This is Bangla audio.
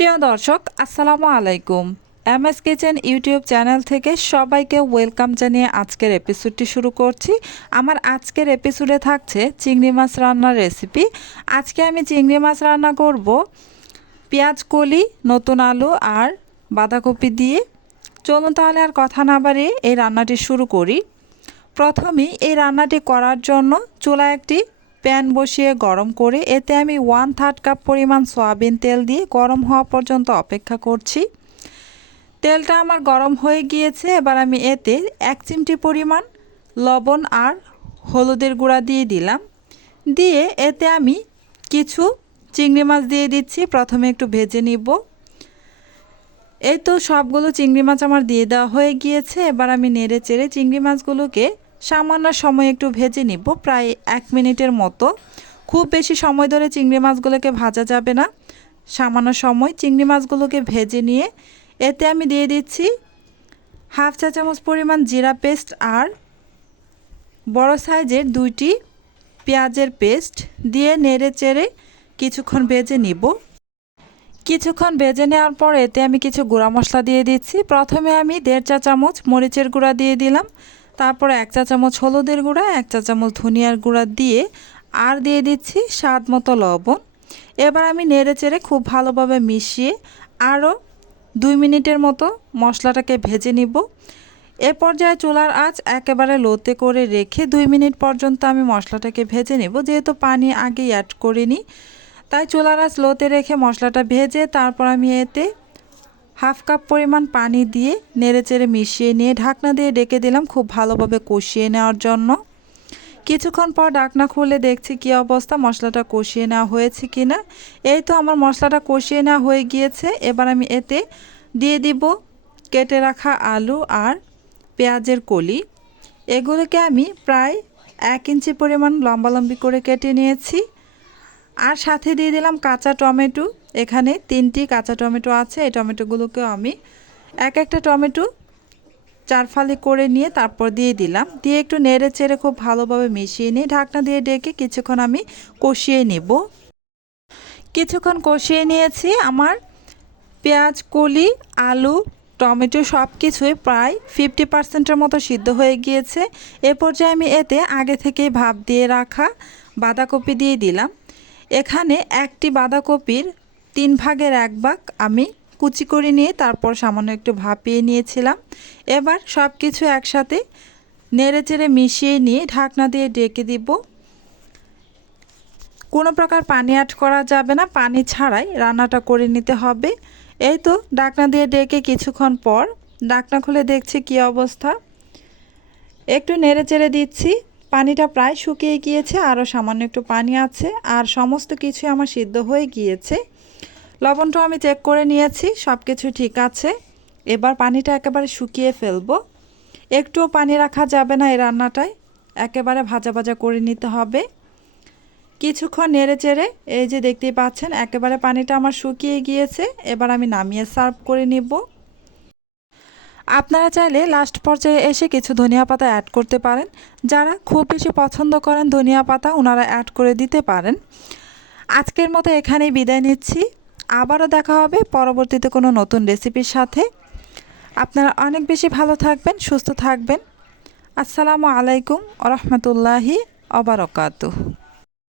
প্রিয় দর্শক আসসালামু আলাইকুম। এমএস কিচেন ইউটিউব চ্যানেল থেকে সবাইকে ওয়েলকাম জানিয়ে আজকের এপিসোডটি শুরু করছি। আমার আজকের এপিসোডে থাকছে চিংড়ি মাছ রান্নার রেসিপি। আজকে আমি চিংড়ি মাছ রান্না করব পেঁয়াজ কলি, নতুন আলু আর বাঁধাকপি দিয়ে। চলুন তাহলে আর কথা না বাড়িয়ে এই রান্নাটি শুরু করি। প্রথমেই এই রান্নাটি করার জন্য চুলায় একটি প্যান বসিয়ে গরম করে এতে আমি 1/3 কাপ পরিমাণ সয়াবিন তেল দিয়ে গরম হওয়া পর্যন্ত অপেক্ষা করছি। তেলটা আমার গরম হয়ে গিয়েছে। এবার আমি এতে 1 চিমটি পরিমাণ লবণ আর হলুদের গুঁড়া দিয়ে দিলাম। দিয়ে এতে আমি কিছু চিংড়ি মাছ দিয়ে দিচ্ছি। প্রথমে একটু ভেজে নিব। এই তো সবগুলো চিংড়ি মাছ আমার দিয়ে দেওয়া হয়ে গিয়েছে। এবার আমি নেড়ে চেড়ে চিংড়ি মাছগুলোকে সামান্য সময় একটু ভেজে নিব, প্রায় 1 মিনিটের মতো। খুব বেশি সময় ধরে চিংড়ি মাছগুলোকে ভাজা যাবে না, সামান্য সময় চিংড়ি মাছগুলোকে ভেজে নিয়ে এতে আমি দিয়ে দিচ্ছি 1/2 চা চামচ পরিমাণ জিরা পেস্ট আর বড় সাইজের 2টি পেঁয়াজের পেস্ট দিয়ে নেড়ে চেড়ে কিছুক্ষণ ভেজে নিব। কিছুক্ষণ ভেজে নেওয়ার পর এতে আমি কিছু গুঁড়া মশলা দিয়ে দিচ্ছি। প্রথমে আমি 1.5 চা চামচ মরিচের গুঁড়া দিয়ে দিলাম, তারপর 1 চা চামচ হলুদের গুঁড়া, 1 চা চামচ ধনিয়ার গুঁড়া দিয়ে আর দিয়ে দিচ্ছি স্বাদ মতো লবণ। এবার আমি নেড়ে চেড়ে খুব ভালোভাবে মিশিয়ে আরও 2 মিনিটের মতো মশলাটাকে ভেজে নিব। এ পর্যায়ে চুলার আঁচ একেবারে লোতে করে রেখে 2 মিনিট পর্যন্ত আমি মশলাটাকে ভেজে নেব। যেহেতু পানি আগেই অ্যাড করিনি, তাই চুলার আঁচ লোতে রেখে মশলাটা ভেজে তারপর আমি এতে 1/2 কাপ পরিমাণ পানি দিয়ে নেড়েচেড়ে মিশিয়ে নিয়ে ঢাকনা দিয়ে ডেকে দিলাম খুব ভালোভাবে কষিয়ে নেওয়ার জন্য। কিছুক্ষণ পর ঢাকনা খুলে দেখছি কী অবস্থা, মশলাটা কষিয়ে নেওয়া হয়েছে কি না। এই তো আমার মশলাটা কষিয়ে নেওয়া হয়ে গিয়েছে। এবার আমি এতে দিয়ে দিব কেটে রাখা আলু আর পেঁয়াজের কলি। এগুলোকে আমি প্রায় 1 ইঞ্চি পরিমাণ লম্বালম্বি করে কেটে নিয়েছি। আর সাথে দিয়ে দিলাম কাঁচা টমেটো। এখানে 3টি কাঁচা টমেটো আছে। এই টমেটোগুলোকেও আমি একটা টমেটো 4 ফালি করে নিয়ে তারপর দিয়ে দিলাম। দিয়ে একটু নেড়ে চেড়ে খুব ভালোভাবে মিশিয়ে নিয়ে ঢাকনা দিয়ে ডেকে কিছুক্ষণ আমি কষিয়ে নেব। কিছুক্ষণ কষিয়ে নিয়েছি। আমার পেঁয়াজ কলি, আলু, টমেটো সব কিছুই প্রায় 50%-এর মতো সিদ্ধ হয়ে গিয়েছে। এ পর্যায়ে আমি এতে আগে থেকেই ভাপ দিয়ে রাখা বাঁধাকপি দিয়ে দিলাম। এখানে একটি বাঁধাকপির 3 ভাগের 1 ভাগ আমি কুচি করে নিয়ে তারপর সামান্য একটু ভাপিয়ে নিয়েছিলাম। এবার সব কিছু একসাথে নেড়েচেড়ে মিশিয়ে নিয়ে ঢাকনা দিয়ে ডেকে দিব। কোনো প্রকার পানি অ্যাড করা যাবে না, পানি ছাড়াই রান্নাটা করে নিতে হবে। এই তো ঢাকনা দিয়ে ডেকে কিছুক্ষণ পর ঢাকনা খুলে দেখছি কী অবস্থা। একটু নেড়েচেড়ে দিচ্ছি। পানিটা প্রায় শুকিয়ে গিয়েছে, আরও সামান্য একটু পানি আছে আর সমস্ত কিছু আমার সিদ্ধ হয়ে গিয়েছে। লবণটাও আমি চেক করে নিয়েছি, সব কিছু ঠিক আছে। এবার পানিটা একেবারে শুকিয়ে ফেলবো। একটুও পানি রাখা যাবে না এই রান্নাটায়, একেবারে ভাজা ভাজা করে নিতে হবে। কিছুক্ষণ নেড়ে চেড়ে এই যে দেখতেই পাচ্ছেন একেবারে পানিটা আমার শুকিয়ে গিয়েছে। এবার আমি নামিয়ে সার্ভ করে নিব। আপনারা চাইলে লাস্ট পর্যায়ে এসে কিছু ধনিয়া পাতা অ্যাড করতে পারেন। যারা খুব বেশি পছন্দ করেন ধনিয়া পাতা, ওনারা অ্যাড করে দিতে পারেন। আজকের মতো এখানেই বিদায় নিচ্ছি। আবারও দেখা হবে পরবর্তীতে কোনো নতুন রেসিপির সাথে। আপনারা অনেক বেশি ভালো থাকবেন, সুস্থ থাকবেন। আসসালামু আলাইকুম ওয়া রাহমাতুল্লাহি ওয়া বারাকাতুহু।